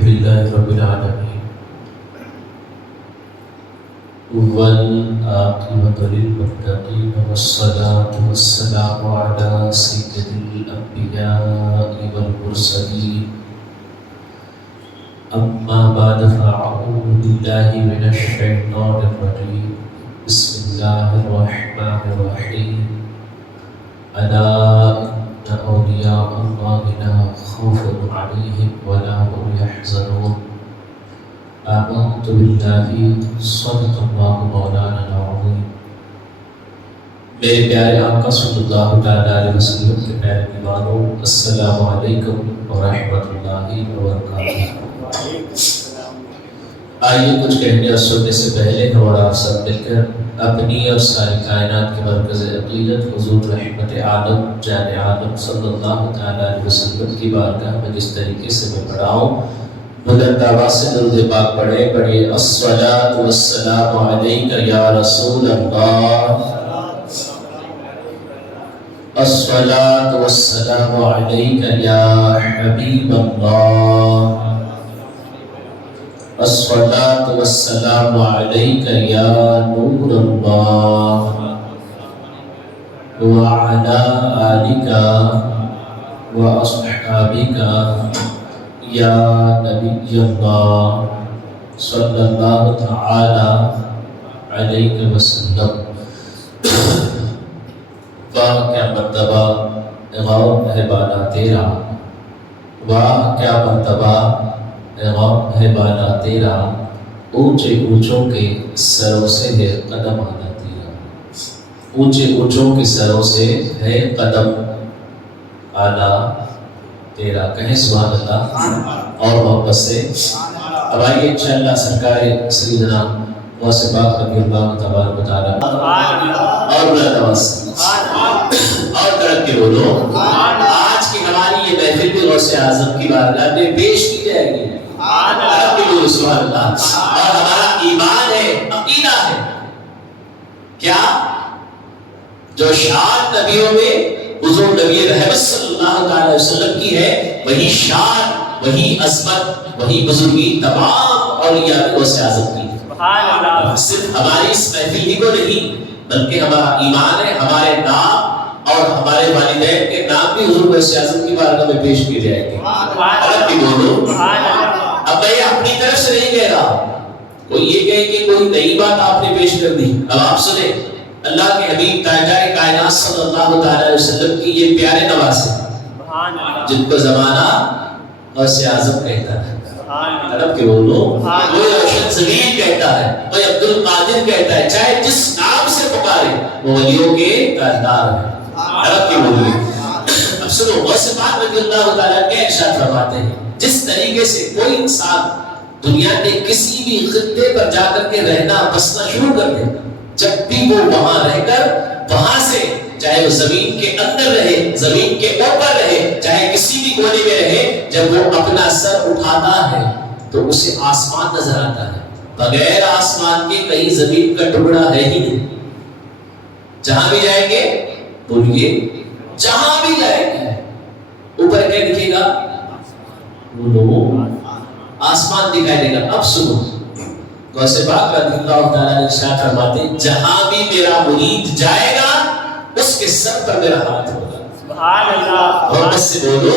لله رب العالمين والعاقبة للمتقين والصلاة والسلام على سيد الأنبياء والمرسلين أما بعد فأعوذ بالله من الشيطان الرجيم بسم الله الرحمن الرحيم ألا إن أولياء الله لا خوف عليهم ولا هم يحزنون آمنت بالله صدق الله مولانا العظيم۔ میرے پیارے آقا صلی اللہ تعالیٰ علیہ وسلم کے پیارے دیوانوں، السلام علیکم ورحمۃ اللہ وبرکاتہ۔ آئیے کچھ کہنے اور سننے سے پہلے ہم اور آپ سب مل کر اپنی اور ساری کائنات کے مرکز عقیدت حضور رحمت عالم جان عالم صلی اللہ تعالیٰ علیہ وسلم کی بارگاہ میں جس طریقے سے میں پڑھاؤں بلند آواز سے درود پاک پڑھیں۔ پڑھیے الصلاۃ والسلام علیک یا رسول اللہ، الصلاۃ والسلام علیک یا حبیب اللہ، الصلاۃ والسلام علیک یا نور اللہ وعلی آلک واصحابک یا نبی اللہ صلی اللہ تعالی علیہ وسلم۔ واہ کیا مرتبہ غور ہے بالا تیرا، واہ کیا مرتبہ غور ہے بالا تیرا، اونچے اونچوں کے سروں سے ہے قدم آنا تیرا، اونچے اونچوں کے سروں سے ہے قدم آنا تیرا۔ کہیں سبحان اللہ اور محبت سے۔ اب آئیے انشاءاللہ سرکار سیدنا غوث پاک رضی اللہ تبارک و تعالیٰ اور بلند آواز سے اور تڑپ کے بولو، آج کی ہماری یہ محفل بھی غوث اعظم کی بارگاہ میں پیش کی جائے گی۔ تڑپ کے بولو سبحان اللہ۔ اور ہمارا ایمان ہے، عقیدہ ہے کیا؟ جو شان نبیوں میں حضور نبی رحمت صلی اللہ علیہ وسلم کی ہے، وہی شان، وہی عظمت، وہی بزرگی تمام اولیاء غوث اعظم کی ہے۔ صرف ہماری اس محفل ہی کو نہیں بلکہ ہمارا ایمان ہے، ہمارے نام اور ہمارے والدین کے نام بھی حضور غوث اعظم کی بارگاہ میں پیش کیے جائیں گے۔ الگ بھی بولو۔ اب میں اپنی طرف سے نہیں کہہ رہا، کوئی یہ کہے کہ کوئی نئی بات آپ نے پیش کر دی۔ اب آپ سنیں، اللہ کے حبیب تاجدار کائنات صلی اللہ علیہ وسلم کی یہ پیارے نواسے جن کو زمانہ غوث اعظم کہتا ہے، طرف کے بولو، کوئی روشن زمین کہتا ہے، کوئی عبد القادر کہتا ہے، چاہے جس نام سے پکارے وہ ولیوں کے تاجدار ہیں۔ طرف کے بولو۔ اب سنو، غوث پاک رضی اللہ تعالیٰ کے ارشاد فرماتے ہیں، جس طریقے سے کوئی انسان دنیا کے کسی بھی خطے پر جا کر کے رہنا بسنا شروع کر دے، جب بھی وہ وہاں رہ کر وہاں سے چاہے وہ زمین کے اندر رہے، زمین کے اوپر رہے، چاہے کسی بھی کونے میں رہے، جب وہ اپنا سر اٹھاتا ہے تو اسے آسمان نظر آتا ہے۔ بغیر آسمان کے کہیں زمین کا ٹکڑا ہے ہی نہیں۔ جہاں بھی جائیں گے بولیے، جہاں بھی جائیں گے اوپر کیا دکھے گا؟ بولو، آسمان دکھائی دے گا۔ اب سنو، غوث پاک رضی اللہ تعالیٰ نے ارشاد فرماتے ہیں، جہاں بھی میرا مرید جائے گا اس کے سر پر میرا ہاتھ ہوگا۔ سبحان اللہ۔ محبت سے بولو،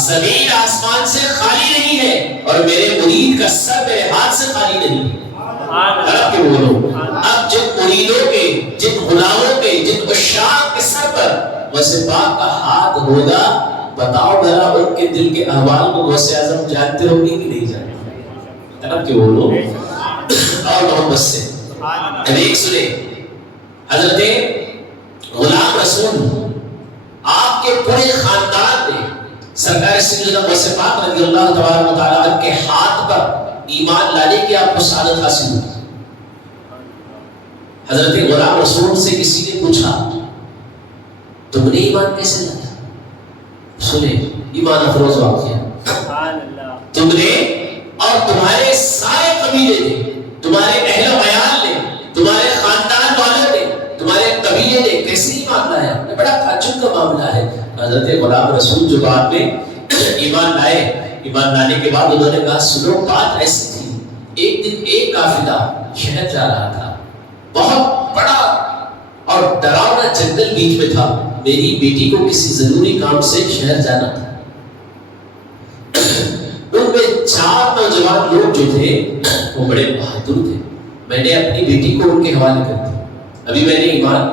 زمین آسمان سے خالی نہیں ہے اور میرے مرید کا سر میرے ہاتھ سے خالی نہیں ہے۔ رب کے بولو۔ اب جن مریدوں کے، جن غلاموں کے، جن عشاق کے سر پر غوث پاک کا ہاتھ ہوگا، بتاؤ ذرا ان کے دل کے احوال کو غوث اعظم جانتے ہوں گے کہ نہیں جانتے؟ رب کے بولو اور محبت سے۔ اب ایک سنیں، حضرت غلام رسول آپ کے پورے خاندان نے سرکار سیدنا غوث پاک رضی اللہ تبارک و تعالیٰ عنہ کے ہاتھ پر ایمان لانے کی آپ کو سعادت حاصل ہوئی۔ حضرت غلام رسول سے کسی نے پوچھا، تم نے ایمان کیسے لایا؟ سنیں، ایمان افروز واقعہ، تم نے اور تمہارے سارے قبیلے نے، تمہارے اہل و عیال نے، تمہارے خاندان والوں نے، تمہارے قبیلے نے کیسے ایمان لایا؟ بڑا تعجب کا معاملہ ہے۔ حضرت غلام رسول جو بعد میں ایمان لائے، ایمان لانے کے بعد انہوں نے کہا سنو بات ایسی تھی، ایک دن ایک قافلہ شہر جا رہا تھا، بہت بڑا اور ڈراؤنا جنگل بیچ میں تھا، میری بیٹی کو کسی ضروری کام سے شہر جانا تھا۔ ان میں 4 نوجوان لوگ جو تھے وہ بڑے بہادر تھے، میں نے اپنی بیٹی کو ان کے حوالے کر دیا۔ ابھی میں نے ایمان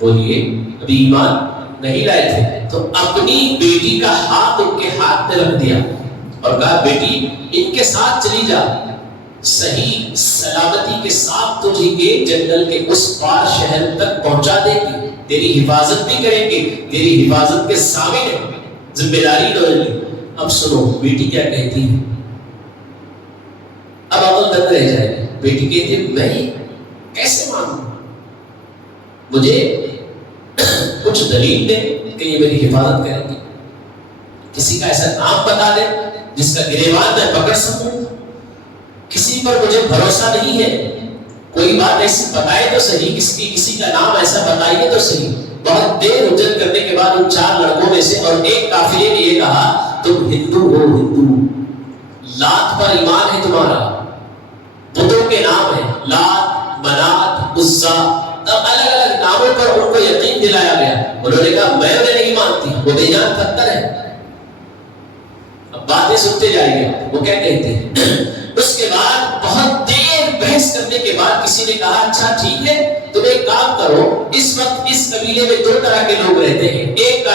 بولیے ابھی ایمان نہیں لائے تھے تو اپنی بیٹی کا ہاتھ ان کے ہاتھ میں رکھ دیا اور کہا بیٹی ان کے ساتھ چلی جا، صحیح سلامتی کے ساتھ تجھے یہ جنگل کے اس پار شہر تک پہنچا دیں گے، تیری حفاظت بھی کریں گے، تیری حفاظت کے سامنے ذمہ داری لے لی۔ اب سنو بیٹی کیا کہتی ہے، اب عمل دنگ رہ جائے گی۔ بیٹی کہتی ہے میں کیسے مانوں، مجھے کچھ دلیل دے کہ یہ میری حفاظت کریں گی، کسی کا ایسا نام بتا دے جس کا گریبان میں پکڑ سکوں، کسی پر مجھے بھروسہ نہیں ہے، کوئی بات ایسی بتائے تو صحیح، کسی کا نام ایسا بتائیے تو صحیح۔ بہت دیر حجت کرنے کے بعد ان 4 لڑکوں میں سے اور ایک قافلے نے یہ کہا تم ہندو ہو، ہندو، لات پر ایمان ہے تمہارا، بتوں کے نام ہیں لات، منات، عزا، الگ الگ ناموں پر ان کو یقین دلایا گیا۔ انہوں نے کہا میں انہیں نہیں مانتی، وہ بے جان پتھر ہے۔ اب باتیں سنتے جائیے وہ کیا کہتی ہے۔ اس کے بعد بہت دیر بحث کرنے کے بعد کسی نے کہا اچھا ٹھیک ہے تم ایک کام کرو، اس وقت اس قبیلے میں 2 طرح کے لوگ رہتے ہیں، ایک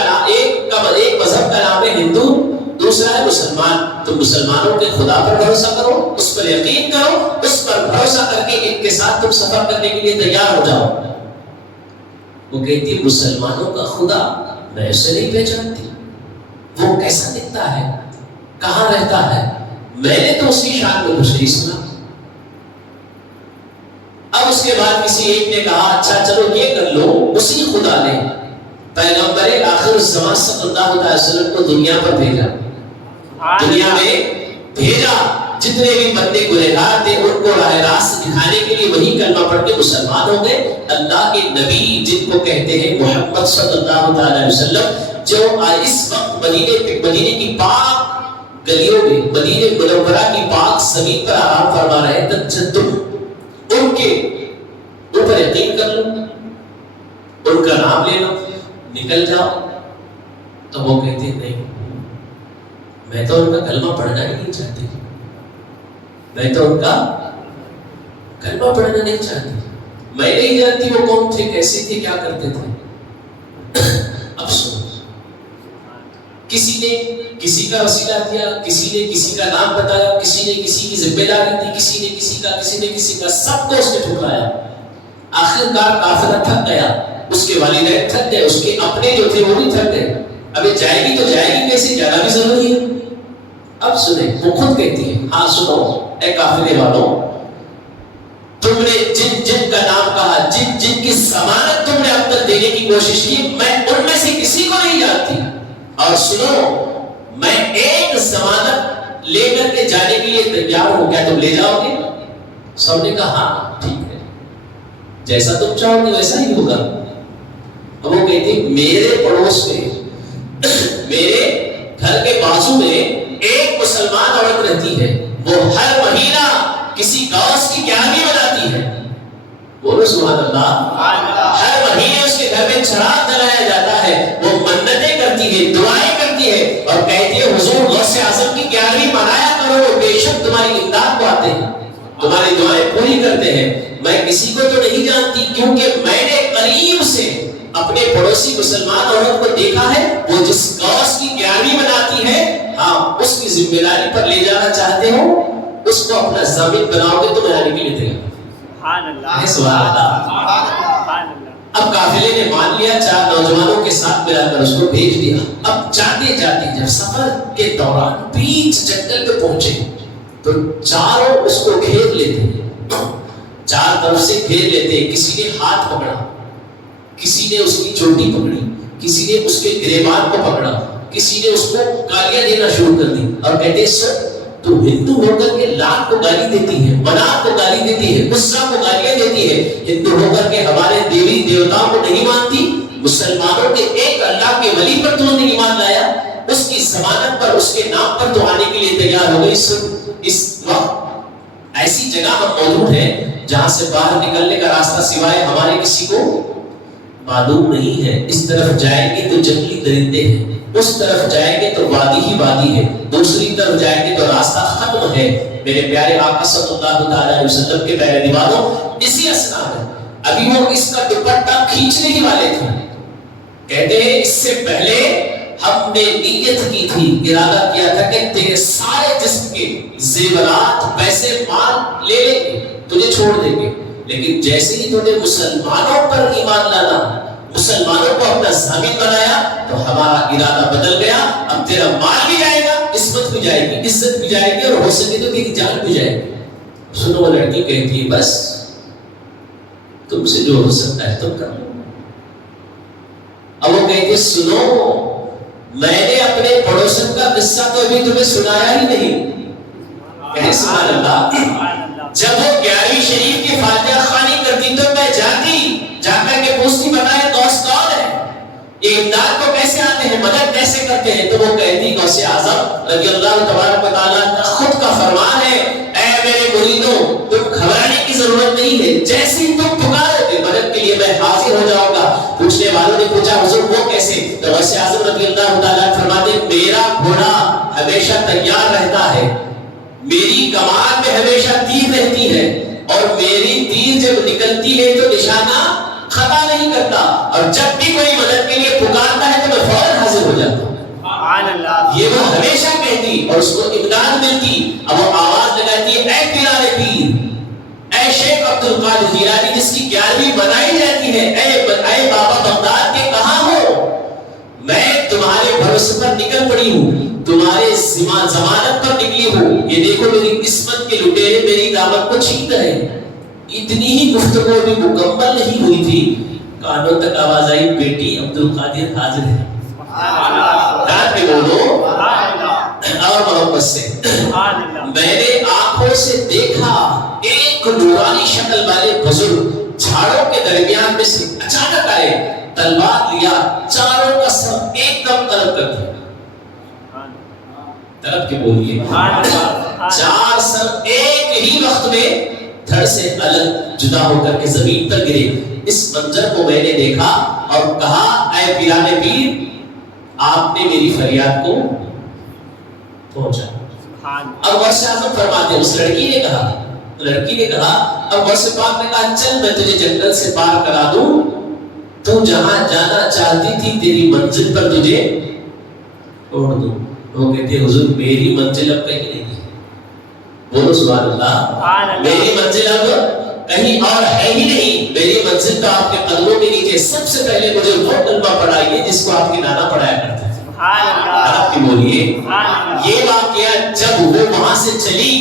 مذہب کا نام ہے ہندو، دوسرا ہے مسلمان، تم مسلمانوں کے خدا پر بھروسہ کرو، اس پر یقین کرو، اس پر بھروسہ کر کے ان کے ساتھ تم سفر کرنے کے لیے تیار ہو جاؤ۔ وہ کہتی ہے مسلمانوں کا خدا میں اسے نہیں پہچانتی، وہ کیسا دکھتا ہے، کہاں رہتا ہے، میں نے تو اس کی شان میں کچھ نہیں سنا۔ اب اس کے بعد کسی ایک نے کہا اچھا چلو یہ کر لو، اسی خدا نے پیغمبر آخر الزمان صلی اللہ علیہ وسلم کو دنیا پر بھیجا، دنیا میں بھیجا، جتنے بھی بندے گنہگار تھے ان کو راہ راست دکھانے کے لیے وہی کلمہ پڑھ کے مسلمان ہو گئے۔ اللہ کے نبی جن کو کہتے ہیں محمد صلی اللہ علیہ وسلم، جو اس وقت مدینے کی پاک گلیوں میں، مدینہ منورہ کی پاک زمین پر آرام فرما رہے ہیں، تم ان کے اوپر یقین کر لو، ان کا نام لے لو، نکل جاؤ۔ تو وہ کہتے ہیں نہیں، میں تو ان کا کلمہ پڑھنا ہی نہیں چاہتی، میں تو ان کا کلمہ پڑھنا نہیں چاہتی، میں نہیں جانتی وہ کون تھے، کیسے تھے، کیا کرتے تھے۔ اب سنو، کسی نے کسی کا وسیلہ دیا، کسی نے کسی کا نام بتایا، کسی نے کسی کی ذمہ داری دی، کسی نے کسی کا، سب کو اس نے ٹھکرایا۔ آخرکار قافلہ تھک گیا، اس کے والدین تھک گئے، اس کے اپنے جو تھے وہ بھی تھک گئے۔ اب یہ جائے گی تو جائے گی کیسے، جانا بھی ضروری ہے۔ اب سنیں، وہ خود کہتی ہے ہاں سنو اے قافلے والوں، تم نے جن کا نام کہا، جن کی ضمانت تم نے اب تک دینے کی کوشش کی، میں ان میں سے کسی کو نہیں جانتی، اور سنو میں ایک ضمانت لے کر کے جانے کے لیے تیار ہوں، کیا تم لے جاؤ گے؟ سب نے کہا ہاں ٹھیک ہے، جیسا تم چاہو گے ویسا ہی ہوگا۔ اب وہ کہتی میرے پڑوس میں، میرے گھر کے بازو میں ایک مسلمان عورت رہتی ہے، وہ ہر مہینہ کسی گوشت کی گیارہویں بناتی ہے، بولو سبحان اللہ، ہر مہینے اس کے گھر میں چراغ جلایا جاتا ہے، وہ منتیں کرتی ہے، دعائیں کرتی ہے اور کہتی ہے حضور غوث اعظم کی 11ویں منایا کرو، وہ بے شک تمہاری امداد کو آتے ہیں، تمہاری دعائیں پوری کرتے ہیں۔ میں کسی کو تو نہیں جانتی، کیونکہ میں نے قریب سے اپنے پڑوسی مسلمان عورت کو دیکھا ہے، وہ جس گوشت کی 11ویں مناتی ہے، ہاں اس کی ذمہ داری پر لے جانا چاہتے ہو، اس کو اپنا ضامن بناؤ گے تو میں آنے کے لیے تیار۔ سبحان اللہ۔ اب قافلے نے مان لیا، 4 نوجوانوں کے ساتھ ملا کر اس کو بھیج دیا۔ اب جاتے جاتے جب سفر کے دوران بیچ جنگل پہ پہنچے تو چاروں اس کو گھیر لیتے، 4 طرف سے گھیر لیتے، کسی نے ہاتھ پکڑا، کسی نے اس کی چوٹی پکڑی، کسی نے اس کے گریبان کو پکڑا، کسی نے اس کو گالیاں دینا شروع کر دی اور کہتے سر تو ہندو ہو کر کے لات کو گالی دیتی ہے، منات کو گالی دیتی ہے، عزا کو گالیاں دیتی ہے، ہندو ہو کر کے ہمارے دیوی دیوتاؤں کو نہیں مانتی، مسلمانوں کے ایک اللہ کے ولی پر تم نے ایمان لایا۔ اس کی ضمانت پر، اس کے نام پر تو آنے کے لیے تیار ہو گئی. اس وقت ایسی جگہ ہم موجود ہیں جہاں سے باہر نکلنے کا راستہ سوائے ہمارے کسی کو معلوم نہیں ہے. اس طرف جائیں گے تو جنگلی درندے ہیں، اس طرف جائیں گے تو وادی ہی وادی ہے، دوسری طرف جائیں گے تو راستہ ختم ہے. میرے پیارے آقا صلی اللہ علیہ وسلم کے پیارے دیوانوں، اسی اسنا میں ابھی وہ اس کا دوپٹہ کھینچنے ہی والے تھے. کہتے ہیں اس سے پہلے ہم نے نیت کی تھی، ارادہ کیا تھا کہ تیرے سارے جسم کے زیورات، پیسے، مال لے لیں گے، تجھے چھوڑ دیں گے، لیکن جیسے ہی تو نے مسلمانوں پر ایمان لانا، مسلمانوں کو اپنا ضامن بنایا، تو ہمارا ارادہ بدل گیا. اب تیرا مال بھی جائے گا، عصمت بھی جائے گی، عزت بھی جائے گی، اور ہو سکے تو تیری جان بھی جائے گی. سنو، وہ لڑکی کہتی ہے بس تم سے جو ہو سکتا ہے تم کر لو. اب وہ کہتی ہے سنو، میں نے اپنے پڑوسن کا قصہ تو ابھی تمہیں سنایا ہی نہیں. کہے سبحان اللہ. جب وہ 11ویں شریف کی فاتحہ خوانی کرتی تو میں جا کر کے پوچھتی بتائے غوث کون ہے، یہ امداد کو کیسے آتے ہیں، مدد کیسے کرتے ہیں؟ تو وہ کہتی غوث اعظم رضی اللہ تبارک و تعالیٰ کا خود کا فرمان ہے، اے میرے مریدوں تم گھبرانے کی ضرورت نہیں ہے، جیسے ہی تم پکارو گے مدد کے لیے میں حاضر ہو جاؤں گا. پوچھنے والوں نے پوچھا حضور وہ کیسے؟ تو غوث اعظم رضی اللہ تعالیٰ فرماتے میرا گھوڑا ہمیشہ تیار رہتا ہے، میری کمان میں ہمیشہ تیر رہتی ہے، اور میری تیر جب نکلتی ہے تو نشانہ خطا نہیں کرتا، اور جب بھی کوئی مدد کے لیے پکارتا ہے تو میں فوراً حاضر ہو جاتا ہوں. یہ وہ ہمیشہ کہتی اور اس کو امداد ملتی. اب وہ آواز لگاتی ہے اے پیارے پیر، اے شیخ عبد القادر جیلانی جس کی 11ویں منائی جاتی ہے، اے بابا بغداد کے کہاں ہو؟ میں تمہارے بھروسے پر نکل پڑی ہوں، تمہارے ضمانت پر نکلی ہوں. یہ دیکھو میری قسمت کے لٹیرے میری دعوت کو چھین رہے ہیں. اتنی ہی گفتگو بھی مکمل نہیں ہوئی تھی، کانوں تک آواز آئی بیٹی عبد القادر حاضر ہے. ڈانٹ کے بولو اور محبت سے. میں نے آنکھوں سے دیکھا ایک نورانی شکل والے بزرگ جھاڑوں کے درمیان میں سے اچانک آئے، تلوار لیا، چاروں کا سر ایک دم طلب کر دیا. طلب کے بولیے 4 سر ایک ہی وقت میں دھڑ سے الگ جدا ہو کر کے زمین پر گرے. اس منظر کو میں نے دیکھا اور کہا اے پیرانے پیر آپ نے میری فریاد کو پہنچا. اب غوث اعظم فرماتے ہیں اس لڑکی نے کہا اب غوث پاک نے کہا چل میں تجھے جنگل سے پار کرا دوں، تو جہاں جانا چاہتی تھی تیری منزل پر تجھے چھوڑ دوں. وہ کہتے ہیں حضور میری منزل اب کہیں نہیں ہے. بولو سبحان اللہ. میری منزل اب کہیں اور ہے ہی نہیں، میری منزل تو آپ کے قدموں کے نیچے. سب سے پہلے مجھے وہ کلمہ پڑھائیے جس کو آپ کے نانا پڑھایا کرتے تھے. آپ کی بولیے. یہ واقعہ جب وہ وہاں سے چلی،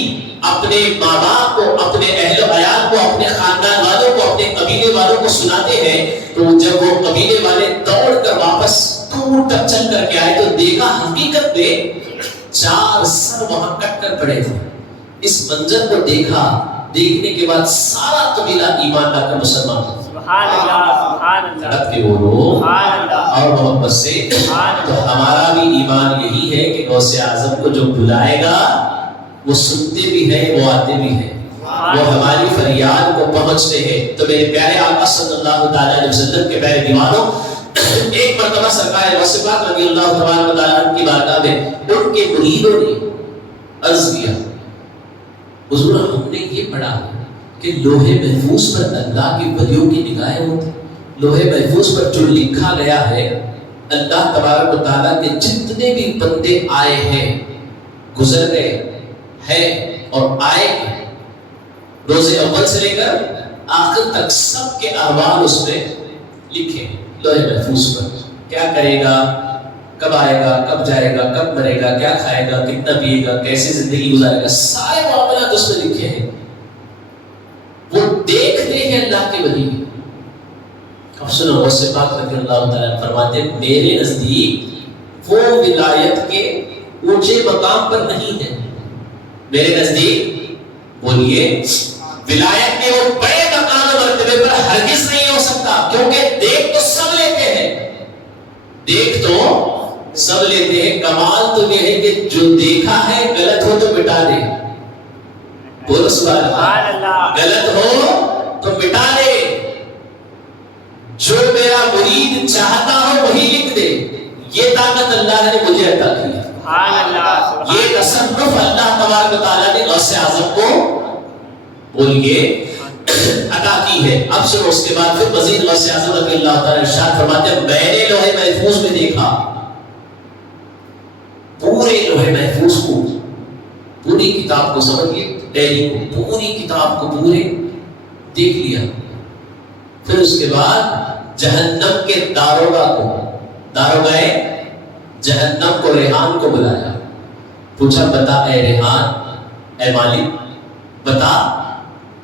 اپنے ماں باپ کو، اپنے اہل و عیال کو، اپنے خاندان والوں کو، اپنے قبیلے والوں کو سناتے ہیں، تو جب وہ قبیلے والے دوڑ کر واپس دور تک چل کر کے آئے تو دیکھا حقیقت میں 4 سر وہاں کٹ کر پڑے تھے. اس منظر کو دیکھا، دیکھنے کے بعد سارا قبیلہ ایمان لا کر مسلمان ہو. سبحان اللہ. رب کے بولو اور محبت سے. تو ہمارا بھی ایمان یہی ہے کہ غوث اعظم کو جو بلائے گا وہ سنتے بھی ہیں، وہ آتے بھی ہیں، وہ ہماری فریاد کو پہنچتے ہیں. تو میرے پیارے آقا صلی اللہ علیہ وسلم کے پیارے دیوانوں، ایک مرتبہ سرکار غوث پاک رضی اللہ تبارک و تعالیٰ کی بارگاہ میں ان کے مریدوں نے عرض کیا حضور ہم نے یہ پڑھا کہ لوہے محفوظ پر اللہ کی ولیوں کی نگاہیں ہوتی. لوہے محفوظ پر جو لکھا گیا ہے اللہ تبارک و تعالیٰ کے جتنے بھی بندے آئے ہیں، گزر گئے ہیں اور آئے ہیں، روزے اول سے لے کر آخر تک سب کے احوال اس میں لکھے لوہے محفوظ پر. کیا کرے گا، کب آئے گا، کب جائے گا، کب مرے گا، کیا کھائے گا، کتنا پیے گا، کیسے زندگی گزارے گا، سارے معاملات اس میں لکھے ہیں. وہ دیکھتے ہیں اللہ کے ولی. اب سنو غوث پاک رضی اللہ تعالیٰ فرماتے ہیں میرے نزدیک وہ ولایت کے اونچے مقام پر نہیں ہے. میرے نزدیک بولیے ولایت کے وہ بڑے مقام مرتبے پر ہرگز نہیں ہو سکتا، کیونکہ دیکھ تو سب لیتے ہیں، دیکھ تو سب لیتے ہیں. کمال تو یہ ہے کہ جو دیکھا ہے غلط ہو تو مٹا دے. بولو سبحان اللہ. غلط ہو تو مٹا دے. جو میرا مرید چاہتا ہو وہی لکھ دے. یہ طاقت اللہ نے مجھے عطا کی ہے. یہ تصرف اللہ تبارک و تعالیٰ نے غوث اعظم کو بولیے عطا کی ہے. اب سنو اس کے بعد پھر مزید غوث اعظم رضی اللہ تعالیٰ ارشاد فرماتے ہیں میں نے لوح محفوظ میں دیکھا, پورے لوح محفوظ کو, پوری کتاب کو سمجھیے, ڈیری کو, پوری کتاب کو پورے دیکھ لیا. پھر اس کے بعد جہنم کے داروغہ کو, داروغہ جہنم کو, ریحان کو بلایا. پوچھا بتا اے ریحان, اے مالک بتا,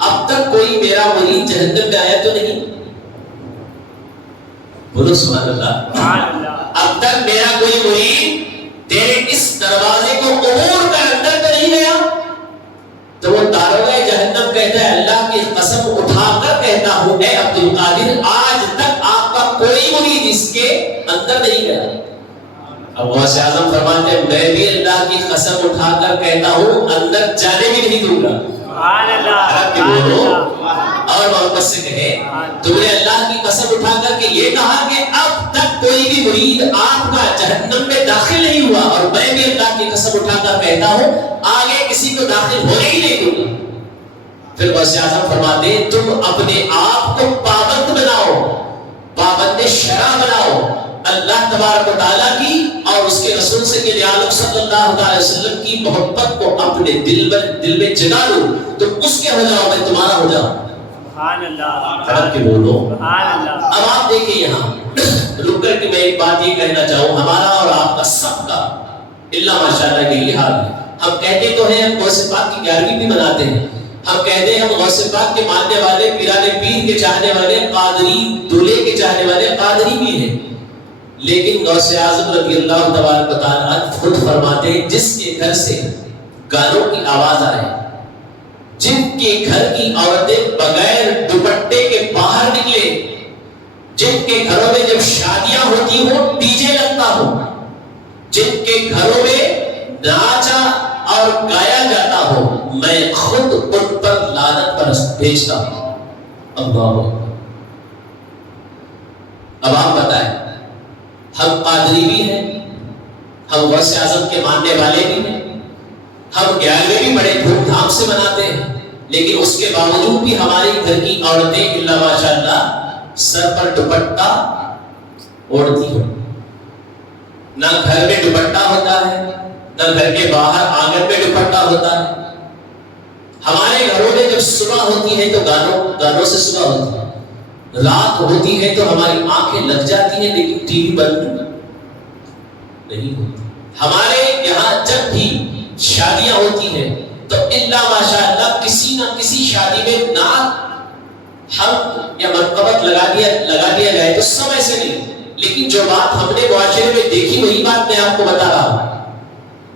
اب تک کوئی میرا مرید جہنم میں آیا تو نہیں؟ بولو سبحان اللہ. اب تک میرا کوئی مرید تیرے اس دروازے کو عبور کر اندر تو نہیں گیا؟ تو وہ داروغہ جہنم کہتا ہے اللہ کی قسم اٹھا کر کہتا ہوں اے عبد القادر, آج تک آپ کا کوئی مرید اس کے اندر نہیں گیا. اب غوث اعظم فرماتے ہیں میں بھی اللہ کی قسم اٹھا کر کہتا ہوں اندر جانے بھی نہیں دوں گا. اور محبت سے کہے تم نے اللہ کی قسم اٹھا کر کے یہ کہا کہ اب تک کوئی بھی مرید آپ کا جہنم میں داخل نہیں ہوا, اور میں بھی اللہ کی قسم اٹھا کر کہتا ہوں آگے کسی کو داخل ہونے ہی نہیں دوں گا. پھر غوث اعظم فرماتے ہیں تم اپنے آپ کو پابند بناؤ, پابند شرع بناؤ اللہ تبارک و تعالیٰ کی اور اس کے رسول سید عالم صلی اللہ علیہ وسلم کی محبت کو اپنے دل میں جگا لو, تو اس کے ہو جاؤ میں تمہارا ہو جاؤں. سبحان اللہ. کے بولو سبحان اللہ. اب آپ دیکھیں یہاں رک کر کے میں ایک بات یہ کہنا چاہوں, ہمارا اور آپ کا سب کا اللہ ماشاءاللہ کے یہ حال ہے. ہم کہتے تو ہیں ہم غوث پاک کی 11ویں بھی مناتے ہیں, ہم کہتے ہیں ہم غوث پاک کے ماننے والے, پیران پیر کے چاہنے والے, قادری دولے کے چاہنے والے قادری بھی ہیں. لیکن غوث اعظم رضی اللہ تبارک و تعالیٰ خود فرماتے ہیں جس کے گھر سے گانوں کی آواز آئے, جن کے گھر کی عورتیں بغیر دوپٹے کے باہر نکلے, جن کے گھروں میں جب شادیاں ہوتی ہوں ڈی جے لگتا ہو, جن کے گھروں میں ناچا اور گایا جاتا ہو, میں خود ان پر لعنت بھیجتا ہوں. اللہ. اب آپ بتائیں ہم قادری بھی ہیں, ہم غوث اعظم کے ماننے والے بھی ہیں, ہم 11ویں بھی بڑے دھوم دھام سے مناتے ہیں, لیکن اس کے باوجود بھی ہماری گھر کی عورتیں الا ماشاءاللہ سر پر دوپٹہ اوڑھتی ہو. نہ گھر میں دوپٹہ ہوتا ہے, نہ گھر کے باہر آنگن میں دوپٹہ ہوتا ہے. ہمارے گھروں میں جب صبح ہوتی ہے تو گانوں سے صبح ہوتی ہے, رات ہوتی ہے تو ہماری آنکھیں لگ جاتی ہیں لیکن ٹی وی بند نہیں ہوتی. ہمارے یہاں جب بھی شادیاں ہوتی ہیں تو الا ماشاءاللہ کسی نہ کسی شادی میں نعت ہم یا منقبت لگا دیا جائے تو سب ایسے نہیں, لیکن جو بات ہم نے معاشرے میں دیکھی وہی بات میں آپ کو بتا رہا ہوں.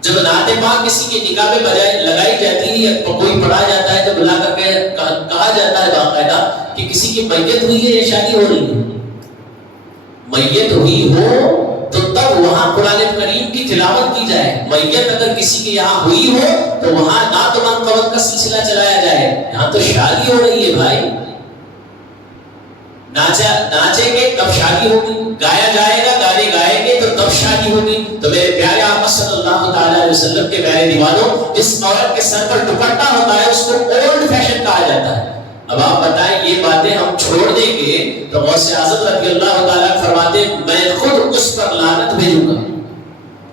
جب نعت پاک کسی کے نکاح میں لگائی جاتی ہے یا کوئی پڑھا جاتا ہے تو بلا کر کے کہا جاتا ہے باقاعدہ کہ کسی کی میت ہوئی ہے یا شادی ہو رہی ہے. میت ہوئی ہو تو تب وہاں قرآن کریم کی تلاوت کی جائے. میت اگر کسی کے یہاں ہوئی ہو تو وہاں نعت و منقبت کا سلسلہ چلایا جائے. یہاں تو شادی ہو رہی ہے بھائی, ناچیں گے تب شادی ہوگی, گایا جائے گا, گانے گائیں گے تو تب شادی ہوگی. تو میرے پیارے آقا صلی اللہ تعالی علیہ وسلم کے پیارے دیوانوں, جس عورت کے سر پر دوپٹہ ہوتا ہے اس کو اولڈ فیشن کہا جاتا ہے. اب آپ بتائیں یہ باتیں ہم چھوڑ دیں گے تو غوث اعظم رضی اللہ تعالیٰ فرماتے میں خود اس پر لعنت بھیجوں گا.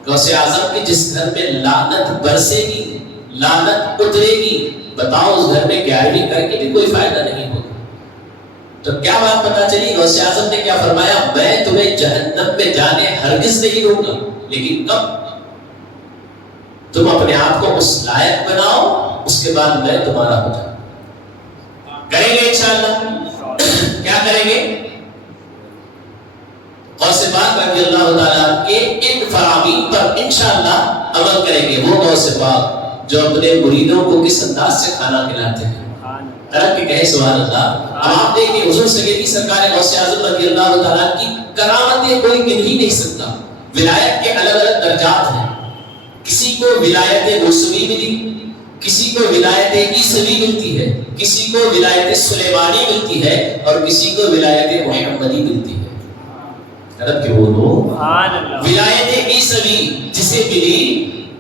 غوث اعظم کی جس گھر میں لعنت برسے گی, لعنت اترے گی, بتاؤ اس گھر میں 11ویں کر کے بھی کوئی فائدہ نہیں ہوگا. تو کیا بات پتا چلی؟ غوث اعظم نے کیا فرمایا, میں تمہیں جہنم میں جانے ہرگز نہیں دوں گا, لیکن کب تم اپنے آپ کو اس لائق بناؤ, اس کے بعد میں تمہارا ہو جاؤں. کریں گے انشاءاللہ. کیا کریں گے؟ غوث پاک رضی اللہ تعالیٰ کے ان فرامین پر انشاءاللہ عمل کریں گے. وہ غوث پاک جو اپنے مریدوں کو کس انداز سے کھانا کھلاتے ہیں, رب کے کہے سبحان اللہ. اب آپ دیکھیں حضور سیدی سرکار غوث اعظم رضی اللہ تعالیٰ کی کرامتیں کوئی گن ہی نہیں سکتا. ولایت کے الگ الگ درجات ہیں. کسی کو ولایت موسوی ملی، کسی کو ولایت عیسوی ملتی ہے، کسی کو ولایت سلیمانی ملتی ہے، اور کسی کو ولایت محمدی ملتی ہے. رب کے بولو ولایت عیسوی جسے ملی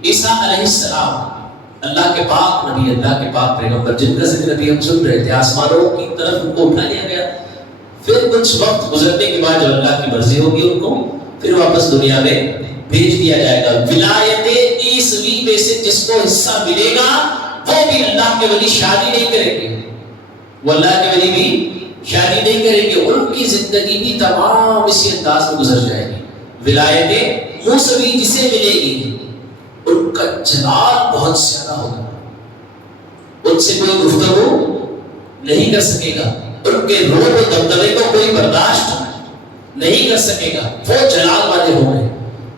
عیسیٰ علیہ السلام، اللہ کے پاک نبی، اللہ کے پاک پیغمبر، جن کا ذکر ابھی ہم سن رہے تھے. آسمانوں کی طرف ان کو اٹھا لیا گیا، پھر کچھ وقت گزرنے کے بعد جو اللہ کی مرضی ہوگی ان کو پھر واپس دنیا میں بھیج دیا جائے گا. ولایت عیسوی میں سے جس کو حصہ ملے گا وہ بھی اللہ کے ولی شادی نہیں کریں گے، وہ اللہ کے ولی بھی شادی نہیں کریں گے، ان کی زندگی بھی تمام اسی انداز میں گزر جائے گی. ولایت موسوی جسے ملے گی ان کا جلال بہت زیادہ ہوگا، ان سے کوئی گفتگو نہیں کر سکے گا، ان کے روح و دبدبے کو کوئی برداشت نہیں کر سکے گا، وہ جلال والے ہوں گے.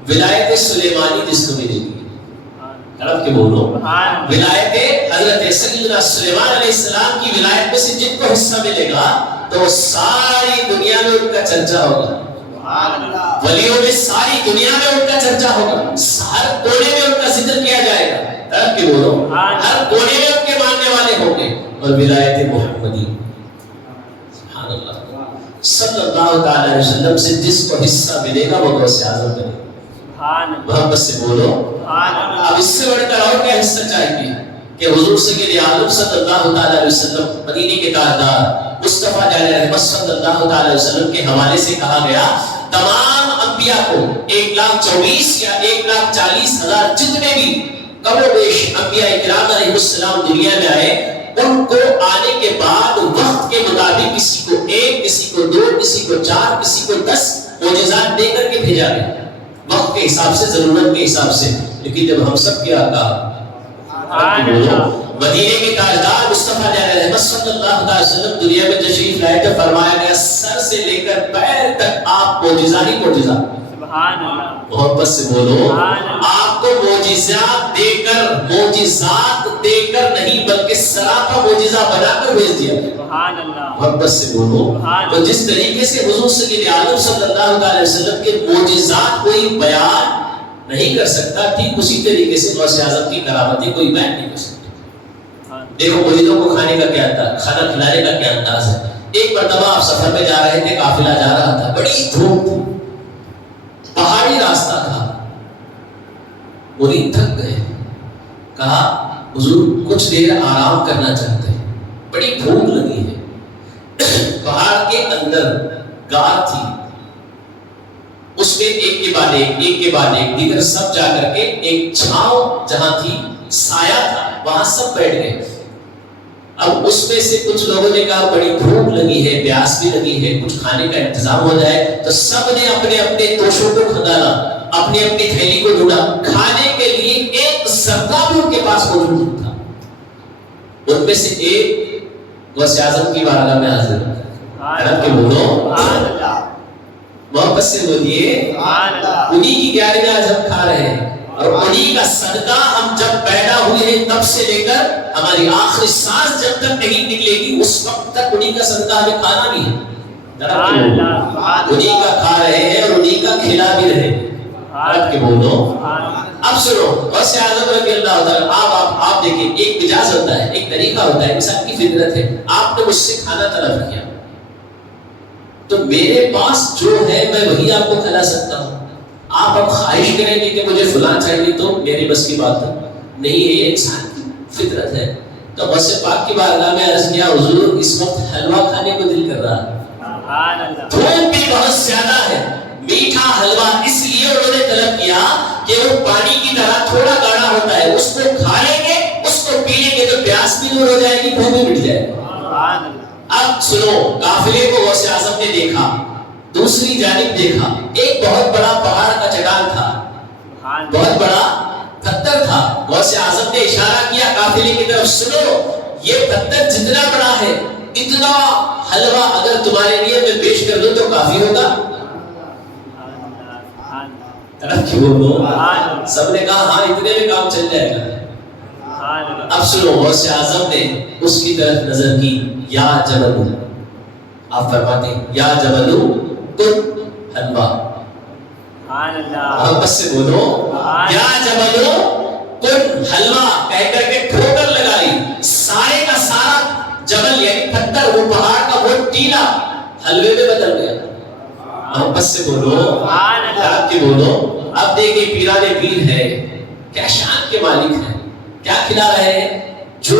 ولایت سلیمانی جس کو ملے گی، رب کے بولو ولایت حضرت سیدنا سلیمان علیہ السلام کی ولایت میں سے جن کو حصہ ملے گا تو ساری دنیا میں ان کا چرچا ہوگا. ولیوں میں ساری دنیا میں ان کا چرچا ہوگا، ہر کونے میں ان کا ذکر کیا جائے گا. رب کے بولو ہر کونے میں ان کے ماننے والے ہوں گے. اور ولایت محمدی سبحان اللہ صلی اللہ تعالی علیہ وسلم سے جس کو حصہ ملے گا وہ غوث اعظم بنے گا. محبت سے بولو اب اس سے بڑھ کر اور کیا حصہ چاہیے کہ حضور سید عالم صلی اللہ تعالی علیہ وسلم مدینے کے تاجدار مصطفیٰ جان رحمت صلی اللہ تعالی علیہ وسلم کے حوالے سے کہا گیا تمام انبیاء کو 1,24,000 یا 1,40,000 جتنے بھی کم و بیش انبیاء اکرام علیہ السلام دنیا میں آئے ان کو آنے کے بعد وقت کے مطابق کسی کو 1، کسی کو 2، کسی کو 4، کسی کو 10 معجزات دے کر کے بھیجا گیا وقت کے حساب سے، ضرورت کے حساب سے. لیکن جب ہم سب کے آقا مدینے کے تاجدار مصطفیٰ جان رحمت صلی اللہ علیہ وسلم دنیا میں تشریف لائے تو فرمایا گیا سر سے لے کر پیر تک آپ معجزہ ہی معجزہ. محبت سے بولو آپ کو معجزات دے کر نہیں بلکہ سراپا معجزہ بنا کر بھیج دیا. محبت سے بولو تو جس طریقے سے حضور سید عالم صلی اللہ علیہ وسلم کے معجزات کوئی بیان نہیں کر سکتا، ٹھیک اسی طریقے سے غوث اعظم کی کرامتیں کوئی بیان نہیں کر سکتی. دیکھو مریدوں کو کھانے کا کیا تھا، کھانا کھلانے کا کیا انداز ہے. ایک مرتبہ آپ سفر پہ جا رہے تھے، قافلہ جا رہا تھا، بڑی دھوپ تھی، پہاڑی راستہ تھا، مرید تھک گئے، کہا حضور کچھ دیر آرام کرنا چاہتے ہیں، بڑی بھوک لگی ہے. پہاڑ کے اندر غار تھی، اس میں ایک کے بعد ایک دیگر سب جا کر کے ایک چھاؤں جہاں تھی سایہ تھا وہاں سب بیٹھ گئے. اب اس میں سے کچھ لوگوں نے کہا بڑی بھوک لگی ہے، پیاس بھی لگی ہے، کچھ کھانے کا انتظام ہو جائے. تو سب نے اپنے اپنے توشوں کو کھنگالا، اپنی اپنی تھیلی کو ڈھونڈا، کھانے کے لیے ایک ذرہ بھی ان کے پاس موجود تھا. ان میں سے ایک غوث اعظم کی بارگاہ میں حاضر ہوتا ہے. رب کے بولو محبت سے بولیے انہی کی گیارہ میں آج ہم کھا رہے ہیں، اور انہی کا صدقہ ہم جب پیدا ہوئے ہیں تب سے لے کر ہماری آخری سانس جب تک نہیں نکلے گی اس وقت تک انہی کا صدقہ ہمیں کھانا بھی ہے. انہی کا کھا رہے ہیں اور انہی کا کھلا بھی رہے ہیں. رب کے بولو اب سنو غوث اعظم رضی اللہ تعالیٰ آپ دیکھیں ایک مزاج ہوتا ہے، ایک طریقہ ہوتا ہے، انسان کی فطرت ہے. آپ نے مجھ سے کھانا طلب کیا تو میرے پاس جو ہے میں وہی آپ کو کھلا سکتا ہوں. آپ اب خواہش کریں گے کہ مجھے فلاں چاہیے تو میری بس کی بات نہیں ہے، یہ انسان کی فطرت ہے. تو غوث پاک کی بارگاہ میں عرض کیا حضور اس وقت حلوہ کھانے کو دل کر رہا ہے، دھوپ بھی بہت زیادہ ہے، میٹھا حلوہ اس لیے انہوں نے طلب کیا کہ وہ پانی کی طرح تھوڑا گاڑھا ہوتا ہے، اس کو کھا لیں گے، اس کو پی لیں گے تو پیاس بھی دور ہو جائے گی، بھوک بھی مٹ جائے گی. اب سنو قافلے کو غوث اعظم نے دیکھا، دوسری جانب دیکھا، ایک بہت بڑا پہاڑ کا چٹان تھا، بہت بڑا پتھر تھا. غوث اعظم نے اشارہ کیا قافلے کی طرف، سنو یہ پتھر جتنا بڑا ہے اتنا حلوہ اگر تمہارے لیے میں پیش کر دوں تو کافی ہوگا. سب نے کہا ہاں اتنے میں کام چل جائے گا. اب سنو غوث اعظم نے اس کی طرف نظر کی، یا جبل، آپ فرماتے ہیں یا جبل کن حلوہ، محبت سے بولو یا جبلو کن حلوہ کہہ کر کے ٹھوکر لگائی، سارے کا سارا جبل یعنی پتھر، وہ پہاڑ کا وہ ٹیلا حلوے میں بدل گیا۔ محبت سے بولو، آپ کی بولو۔ اب دیکھیں پیران پیر ہے، کیا شان کے مالک ہیں، کیا کھلا رہے ہیں؟ جو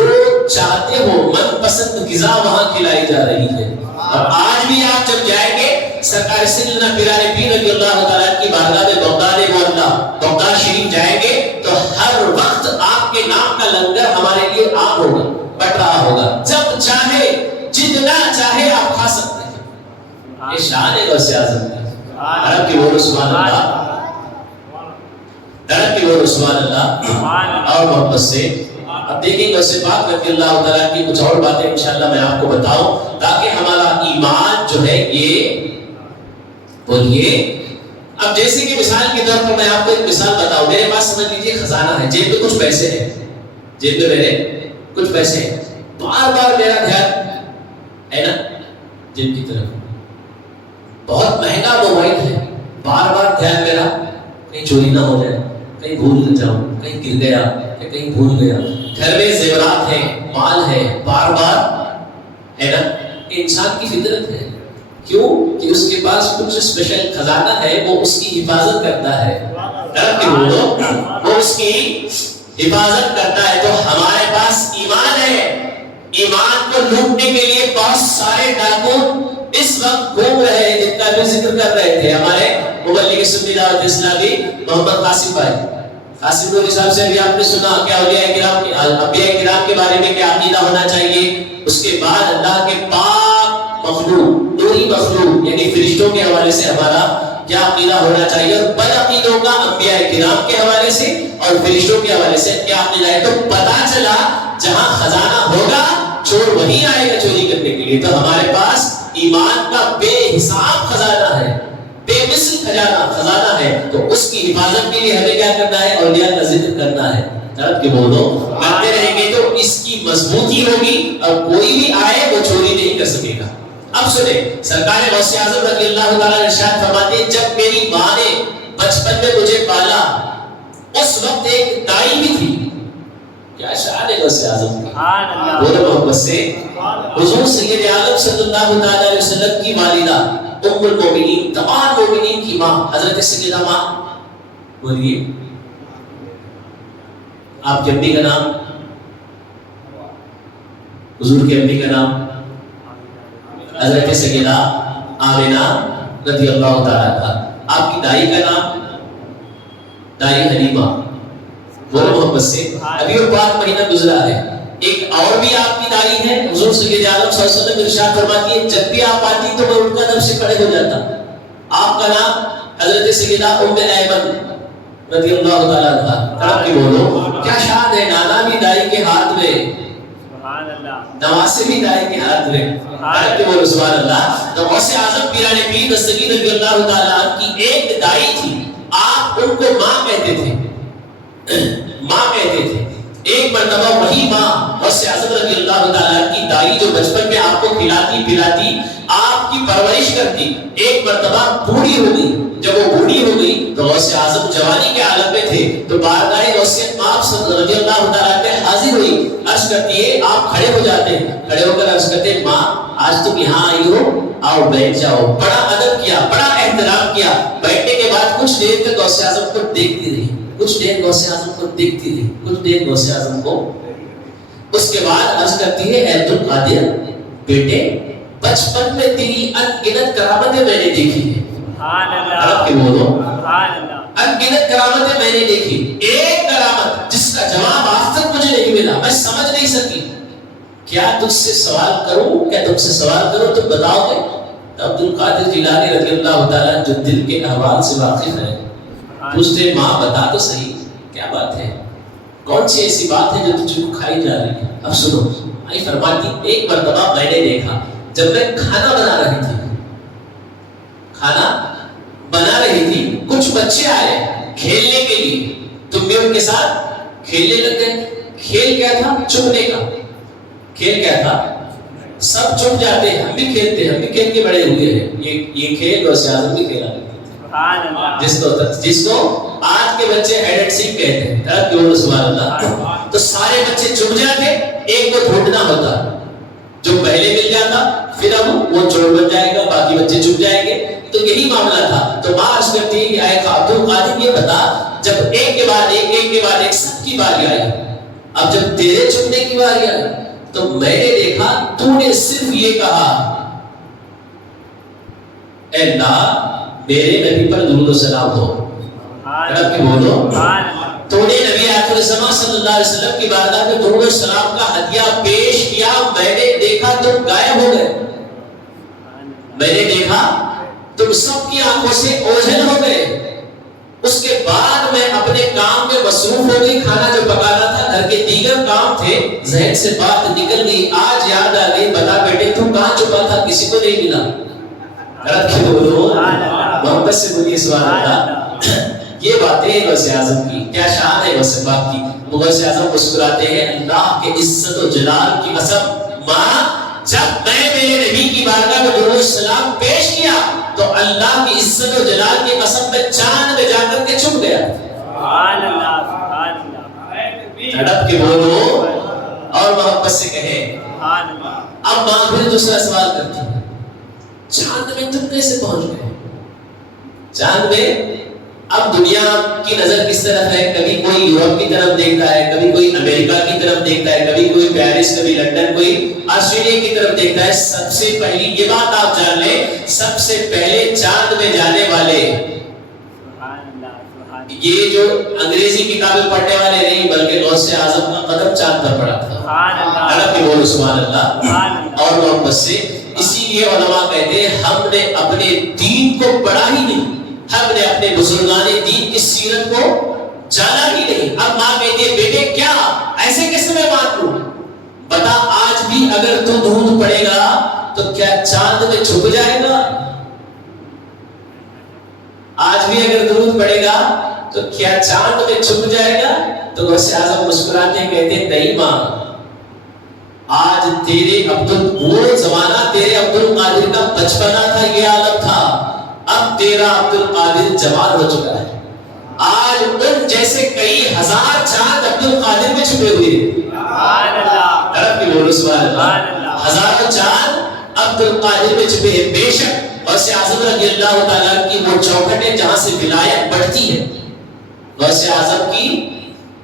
چاہتے ہو من پسند غذا وہاں کھلائی جا رہی ہے۔ اور آج بھی آپ جب جائیں گے سرکار سیدنا پیران پیر رضی اللہ تعالیٰ کی بارگاہ میں بغداد شریف جائیں گے تو ہر وقت آپ کے نام کا لنگر ہمارے لیے عام ہوگا، بٹ رہا ہوگا، جب چاہے جتنا چاہے آپ کھا سکتے ہیں۔ یہ شان ہے غوث اعظم کی۔ عرب کی بولو سبحان اللہ، عرب کی بولو سبحان اللہ۔ اور محبت سے اب دیکھیں غوث پاک رضی اللہ تعالیٰ کی کچھ اور باتیں انشاءاللہ میں آپ کو بتاؤں تاکہ ہمارا ایمان جو ہے یہ بولیے۔ اب جیسے کہ مثال کے طور پر میں آپ کو ایک مثال بتاؤں، میرے پاس سمجھ لیجیے خزانہ ہے، جیب میں کچھ پیسے ہیں، جیب میں میرے کچھ پیسے ہیں، بار بار میرا دھیان ہے نا جیب کی طرف، بہت مہنگا موبائل ہے، بار بار دھیان میرا کہیں چوری نہ ہو جائے، کہیں بھول نہ جاؤں، کہیں گر گیا یا کہیں بھول گیا، گھر میں زیورات ہیں، مال ہے، بار بار ہے نا۔ یہ انسان کی فطرت ہے، کیوں کہ اس کے پاس کچھ اسپیشل خزانہ ہے، وہ اس کی حفاظت کرتا ہے، وہ اس کی حفاظت کرتا ہے۔ تو ہمارے پاس ایمان ہے، ایمان کو لوٹنے کے لیے بہت سارے ڈاکو اس وقت گھوم رہے ہیں، جن کا بھی ذکر کر رہے تھے ہمارے مبلغ سنی دعوت اسلامی محمد قاسم بھائی۔ قاسم نوری صاحب سے بھی آپ نے سنا کہ اولیاء کرام کے بارے میں کیا عقیدہ ہونا چاہیے، اس کے بعد اللہ کے پاک مخلوق، نوری مخلوق یعنی فرشتوں کے حوالے سے ہمارا کیا عقیدہ ہونا چاہیے، اور بد عقیدوں کا انبیاء کرام کے حوالے سے اور فرشتوں کے حوالے سے کیا عقیدہ ہے۔ تو پتا چلا جہاں خزانہ ہوگا چور وہیں آئے گا چوری کرنے کے لیے۔ تو ہمارے پاس ایمان کا بے حساب خزانہ ہے، بے مثل خزانہ ہے، تو اس کی حفاظت کے لیے ہمیں کیا کرنا ہے؟ اولیاء کا ذکر کرنا ہے۔ طرف کے بولو کرتے رہیں گے تو اس کی مضبوطی ہوگی اور کوئی بھی آئے وہ چوری نہیں کر سکے گا۔ اب سنیں سرکار غوث اعظم رضی اللہ تعالیٰ ارشاد فرماتے ہیں جب میری ماں نے بچپن میں مجھے پالا اس وقت ایک دائی بھی تھی۔ کیا شان ہے غوث اعظم کا، بولو محبت سے۔ حضور سید عالم صلی اللہ علیہ وسلم کی والدہ ام المومنین، تمام مومنین کی ماں، حضرت سیدہ ماں، بولیے آپ کی امی کا نام، حضور کے امی کا نام حضرت سیدہ آمنہ رضی اللہ تعالیٰ عنہا، آپ کی دائی کا نام دائی حلیمہ، بولو محبت سے۔ ابھی وہ 5 مہینہ گزرا ہے، ایک اور بھی آپ کی دائی ہے، حضور سید عالم صلی اللہ علیہ وسلم ارشاد فرماتی ہے جب بھی آپ آتی تو میں ان کا نام سے کھڑے ہو جاتا۔ آپ کا نام حضرت سیدہ ام ایمن رضی اللہ تعالیٰ عنہا، طرف کی بولو کیا شان ہے، نانا بھی دائی کے ہاتھ میں، نواسے بھی دائی کے ہاتھ میں، طرف کی بولو سبحان اللہ۔ تو غوث اعظم پیران پیر دستگیر رضی اللہ تعالیٰ عنہ کی ایک دائی تھی، آپ ان کو ماں کہتے تھے، ماں کہتے تھے۔ ایک مرتبہ وہی ماں غوث اعظم رضی اللہ تعالیٰ کی دائی جو بچپن میں آپ کو کھلاتی پلاتی آپ کی پرورش کرتی، ایک مرتبہ بوڑھی ہو گئی۔ جب وہ بوڑھی ہو گئی تو غوث اعظم جوانی کے عالم میں تھے، تو بارگاہ غوثیت مآب رضی اللہ تعالیٰ پہ حاضر ہوئی، عرض کرتی ہے آپ کھڑے ہو جاتے، کھڑے ہو کر عرض کرتے ماں آج تم یہاں آئی ہو، آؤ بیٹھ جاؤ۔ بڑا ادب کیا، بڑا احترام کیا۔ بیٹھنے کے بعد کچھ دیر تک غوث اعظم کو دیکھتی رہی، کچھ دیر غوث اعظم کو دیکھتی رہی، کچھ دیر غوث اعظم کو۔ اس کے بعد عرض کرتی ہے اے عبد القادر بیٹے بچپن میں تیری ان گنت کرامتیں میں نے دیکھی ہیں، عرب کے بولو ان گنت کرامتیں میں نے دیکھی، ایک کرامت جس کا جواب آج تک مجھے نہیں ملا، میں سمجھ نہیں سکی، کیا تجھ سے سوال کروں، کیا تم سے سوال کروں تو بتاؤ گے؟ عبد القادر جیلانی رضی اللہ تعالیٰ جو دل کے احوال سے واقف ہے پوچھتے ماں بتا تو صحیح کیا بات ہے، کون سی ایسی بات ہے جو تجھ کو کھائی جا رہی ہے؟ اب سنو، آئی فرماتی ایک مرتبہ میں نے دیکھا جب میں کھانا بنا رہی تھی، کھانا بنا رہی تھی، کچھ بچے آئے کھیلنے کے لیے، تم بھی ان کے ساتھ کھیلنے لگ گئے۔ کھیل کیا تھا؟ چپنے کا کھیل کیا تھا؟ سب چپ جاتے ہیں، ہم بھی کھیلتے ہیں، ہم بھی کھیل کے بڑے ہوئے ہیں، یہ کھیل غوث اعظم بھی کھیلا کرتے تھے۔ جس کو آج کے بچے ہیڈ اینڈ سیک کہتے ہیں، تڑپ کے بولو سبحان اللہ. تو سارے بچے چپ جاتے، ایک کو ڈھونڈنا ہوتا، جو پہلے مل جاتا پھر اب وہ چور بن جائے گا، باقی بچے چپ جائیں گے. تو یہی معاملہ تھا. تو ماں عرض کرتی ہے کہ اے عبد القادر یہ بتا، جب ایک کے بعد ایک سب کی باری آئی، اب جب تیرے چپنے کی باری آئی تو میں نے دیکھا تو نے صرف یہ کہا اے اللہ میرے نبی پر درود و سلام ہو. رب کی بولو، تو نے نبی آخر الزمان صلی اللہ علیہ وسلم کی بارگاہ میں درود و سلام کا ہدیہ پیش کیا. میں نے دیکھا تم غائب ہو گئے، میں نے دیکھا تم سب کی آنکھوں سے اوجھل ہو گئے. اس کے بعد میں اپنے کام میں مصروف ہو گئی، کھانا جو پکانا تھا، گھر کے دیگر کام تھے، ذہن سے بات نکل گئی. آج یاد آ گئی، بتا بیٹے تو کہاں چھپا تھا، کسی کو نہیں ملا. رب کی بولو، محبت سے بولیے سبحان اللہ. یہ باتیں غوث اعظم کی، کیا شان ہے غوث پاک کی. غوث اعظم مسکراتے ہیں، اللہ کے عزت و جلال کی قسم ماں جب میں میرے نبی کی بارگاہ میں درود و سلام پیش کیا تو اللہ کی عزت و جلال کی قسم میں چاند میں جا کر کے چھپ گیا. سبحان اللہ سبحان اللہ. تڑپ کے بولو اور محبت سے کہیں سبحان اللہ. اب ماں پھر دوسرا سوال کرتی ہے، چاند میں تم کیسے پہنچ گئے؟ چاند میں اب دنیا کی نظر کس طرف ہے؟ کبھی کوئی یورپ کی طرف دیکھتا ہے، کبھی کوئی امریکہ کی طرف دیکھتا ہے، کبھی کوئی پیرس، کبھی لندن، کوئی آسٹریلیا کی طرف دیکھتا ہے. سب سے پہلی یہ بات آپ جان لیں، سب سے پہلے چاند میں جانے والے یہ جو انگریزی کتابیں پڑھنے والے نہیں، بلکہ غوث اعظم کا قدم چاند پر پڑا تھا. اللہ کی بولو سبحان اللہ اور محبت سے. اسی لیے علماء کہتے ہیں ہم نے اپنے دین کو پڑھا ہی نہیں، ہم نے اپنے بزرگان دین کی سیرت کو جانا ہی نہیں. اب ماں کہتی ہے بیٹے کیا ایسے کیسے میں مان لوں؟ بتا آج بھی اگر تو درود پڑے گا تو کیا چاند میں چھپ جائے گا؟ آج بھی اگر درود پڑے گا تو کیا چاند میں چھپ جائے گا؟ تو غوث اعظم مسکراتے کہتے نہیں ماں، آج تیرے وہ زمانہ تیرے عبد القادر کا بچپنا تھا، یہ عالم تھا. اب تیرا عبد القادر جوان ہو چکا ہے. آج ان جیسے کئی ہزار چاند عبد القادر میں چھپے ہوئے ہیں. سبحان اللہ. طرف کی بولو سبحان اللہ. ہزاروں چاند عبد القادر میں چھپے ہیں. بے شک غوث اعظم رضی اللہ تعالیٰ کی وہ چوکھٹ ہے جہاں سے ولایت بڑھتی ہے. غوث اعظم کی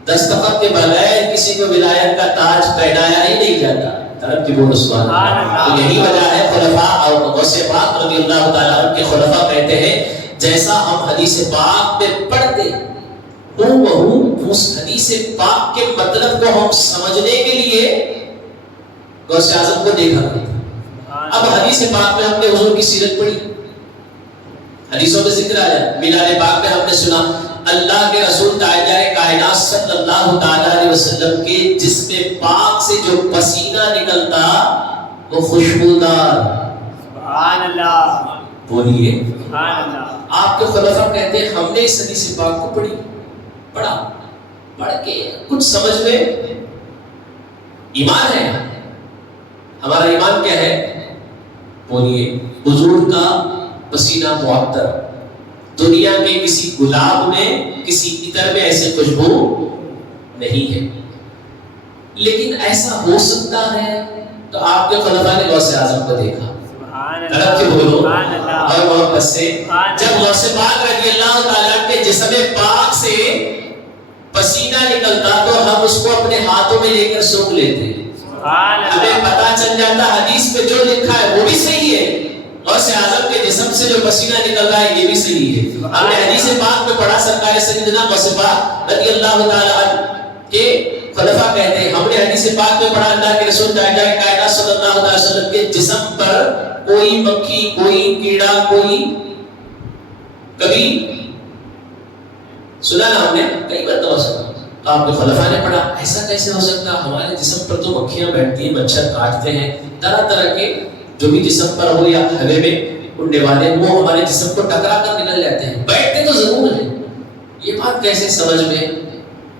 دستخط کے بغیر کسی کو ولایت کا تاج پہنایا ہی نہیں جاتا. طرف کی بولو سبحان اللہ. تو یہی وجہ ہے خلفاء اور غوث پاک رضی اللہ تعالیٰ عنہ کے خلفاء کہتے ہیں جیسا ہم حدیث پاک میں پڑھتے ہوں اس حدیث پاک کے مطلب کو ہم سمجھنے کے لیے غوث اعظم کو دیکھا کرتے. اب حدیث پاک میں ہم نے حضور کی سیرت پڑھی، حدیثوں میں ذکر آیا، میلاد پاک میں ہم نے سنا اللہ کے رسول تاجدار کائنات صلی اللہ تعالی علیہ وسلم کے جسم پاک سے جو پسینہ نکلتا وہ خوشبودار. سبحان اللہ. بولیے سبحان اللہ. آپ کے خلفاء کہتے ہیں ہم نے اس حدیث پاک کو پڑھ کے کچھ سمجھ میں ایمان ہے. ہمارا ایمان کیا ہے؟ بولیے حضور کا پسینہ معطر، دنیا کے کسی گلاب میں کسی عطر میں ایسی خوشبو نہیں ہے. لیکن ایسا ہو سکتا ہے تو آپ کے خلفاء نے غوث اعظم کو دیکھا. طرف کے بولو اور محبت سے. جب غوث پاک رضی اللہ تعالیٰ کے جسم پاک سے پسینہ نکلتا تو ہم اس کو اپنے ہاتھوں میں لے کر سونگھ لیتے. ہمیں پتا چل جاتا حدیث میں جو لکھا ہے وہ بھی صحیح ہے، غوث اعظم کے جسم سے جو پسینہ نکل رہا ہے یہ بھی صحیح ہے. ہم نے حدیث پاک میں پڑھا سرکار سیدنا غوث پاک رضی اللہ تعالی عنہ کے خلفاء کہتے ہیں ہم نے حدیث پاک میں پڑھا اللہ کے رسول تاجدار کائنات صلی اللہ علیہ وسلم کے جسم پر کوئی مکھی، کوئی کیڑا، کوئی کبھی سنا نا ہم نے کئی بار تو سنا. تو آپ کے خلفاء نے پڑھا ایسا کیسے ہو سکتا، ہمارے جسم پر تو مکھیاں بیٹھتی ہیں، مچھر کاٹتے ہیں، طرح طرح کے جو بھی جسم پر ہو یا ہوے میں اڑنے والے وہ ہمارے جسم کو ٹکرا کر نکل جاتے ہیں، بیٹھتے تو ضرور ہیں. یہ بات کیسے سمجھ میں؟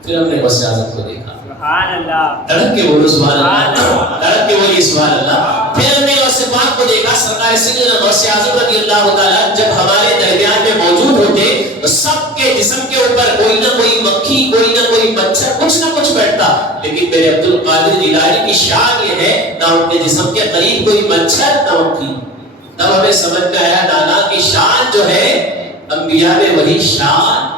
پھر ہم نے غوث اعظم کو دیکھا. سبحان اللہ. تڑپ کے بولو سبحان اللہ. تڑپ کے بولیے سبحان اللہ. پھر ہم نے غوث پاک کو دیکھا سرکار سیدنا غوث اعظم رضی اللہ تعالیٰ جب ہمارے درمیان میں موجود ہوتے تو سب کے جسم کے اوپر کوئی نہ کوئی مکھی کوئی نہ کوئی مچھر کچھ نہ کچھ بیٹھتا، لیکن میرے عبد القادر جیلانی کی شان یہ ہے نہ ان کے جسم کے قریب کوئی مچھر نہ مکھی۔ تب ہمیں سمجھ میں آیا نانا کی شان جو ہے انبیاء میں وہی شان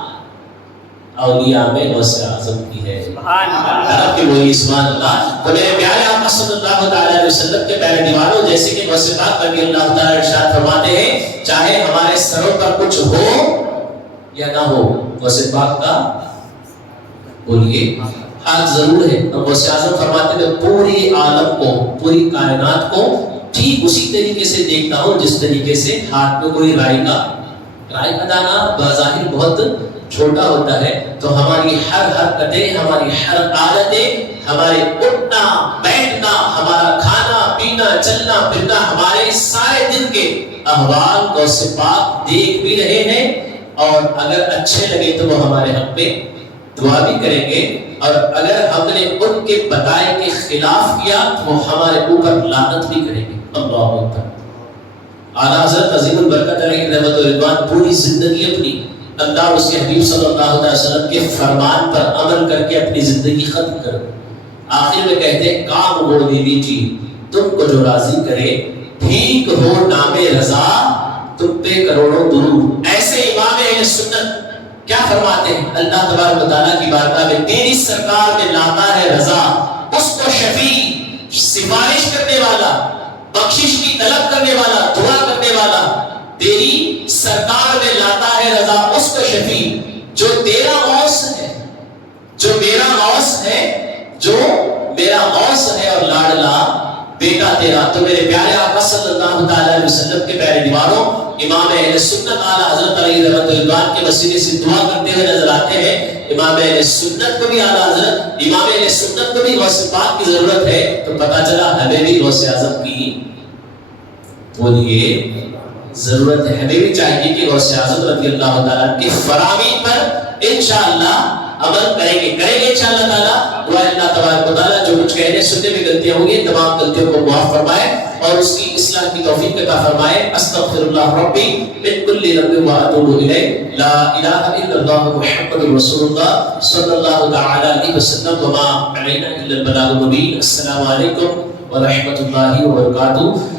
اولیاء میں غوث اعظم کی ہے۔ سبحان اللہ کہ وہی سبحان اللہ۔ تو میرے پیارے آقا صلی اللہ تعالی علیہ وسلم کے پیارے دیوانوں، جیسے کہ غوث پاک رضی اللہ تعالی ارشاد فرماتے ہیں چاہے ہمارے سروں پر کچھ ہو یا نہ ہو، غوث پاک کا بولیے حق ضرور ہے۔ اور غوث اعظم فرماتے ہیں پوری عالم کو پوری کائنات کو ٹھیک اسی طریقے سے دیکھتا ہوں جس طریقے سے ہاتھ میں کوئی رائی کا دانہ بظاہر بہت چھوٹا ہوتا ہے، تو ہماری ہر حرکتیں ہماری ہر عادتیں ہمارے اٹھنا بیٹھنا ہمارا کھانا پینا چلنا پھرنا ہمارے سارے دن کے احوال غوث پاک دیکھ بھی رہے ہیں، اور اگر اچھے لگے تو وہ ہمارے حق میں دعا بھی کریں گے، اور اگر ہم نے ان کے بتائے کے خلاف کیا تو وہ ہمارے اوپر لعنت بھی کریں گے۔ اللہ اکبر۔ اعلیٰ حضرت عظیم البرکت علیہ رحمت و رضوان پوری زندگی اپنی اللہ اس کے حبیب صلی اللہ علیہ وسلم کے فرمان پر عمل کر کے اپنی زندگی ختم کر دی۔ آخر میں کہتے ہیں کام وہ دیوی جی تم کو جو راضی کرے، ٹھیک ہو نام رضا تم پہ کروڑوں درود۔ ایسے امام اہل سنت کیا فرماتے ہیں؟ اللہ تبارک و تعالیٰ کی بارگاہ میں تیری سرکار میں لاتا ہے رضا، اس کو شفیع سفارش کرنے والا بخشش کی طلب کرنے والا دعا کرنے والا، تیری سرکار میں لاتا ہے رضا اس کو شفیع جو تیرا غوث ہے، جو میرا غوث ہے، جو میرا غوث ہے اور لاڈلا بیٹا تیرا۔ تو میرے پیارے آقا صلی اللہ تعالی علیہ وسلم کے پیارے دیوانوں، امام اہل سنت اعلیٰ حضرت علیہ رحمۃ اللہ کے وسیلے سے دعا کرتے ہوئے نظر آتے ہیں۔ امام اہل سنت کو بھی اعلیٰ حضرت امام اہل سنت کو بھی غوث پاک کی ضرورت ہے، تو پتہ چلا ہمیں بھی غوث اعظم کی بولیے ضرورت ہے۔ ہمیں بھی چاہیے کہ غوث اعظم رضی اللہ تعالیٰ کی فراہمی پر انشاءاللہ عمل کریں گے انشاءاللہ تعالیٰ۔ دعا اللہ تبارک و تعالیٰ جو کچھ کہنے سننے میں غلطیاں ہوں گی تمام غلطیوں کو معاف فرمائے اور اس کی اصلاح کی توفیق عطا فرمائے۔ استغفر اللہ ربی من کل ذنب واتوب الیہ، لا الہ الا اللہ محمد رسول اللہ صلی اللہ تعالی علیہ وسلم، وما علینا الا البلاغ المبین۔ السلام علیکم ورحمۃ اللہ وبرکاتہ۔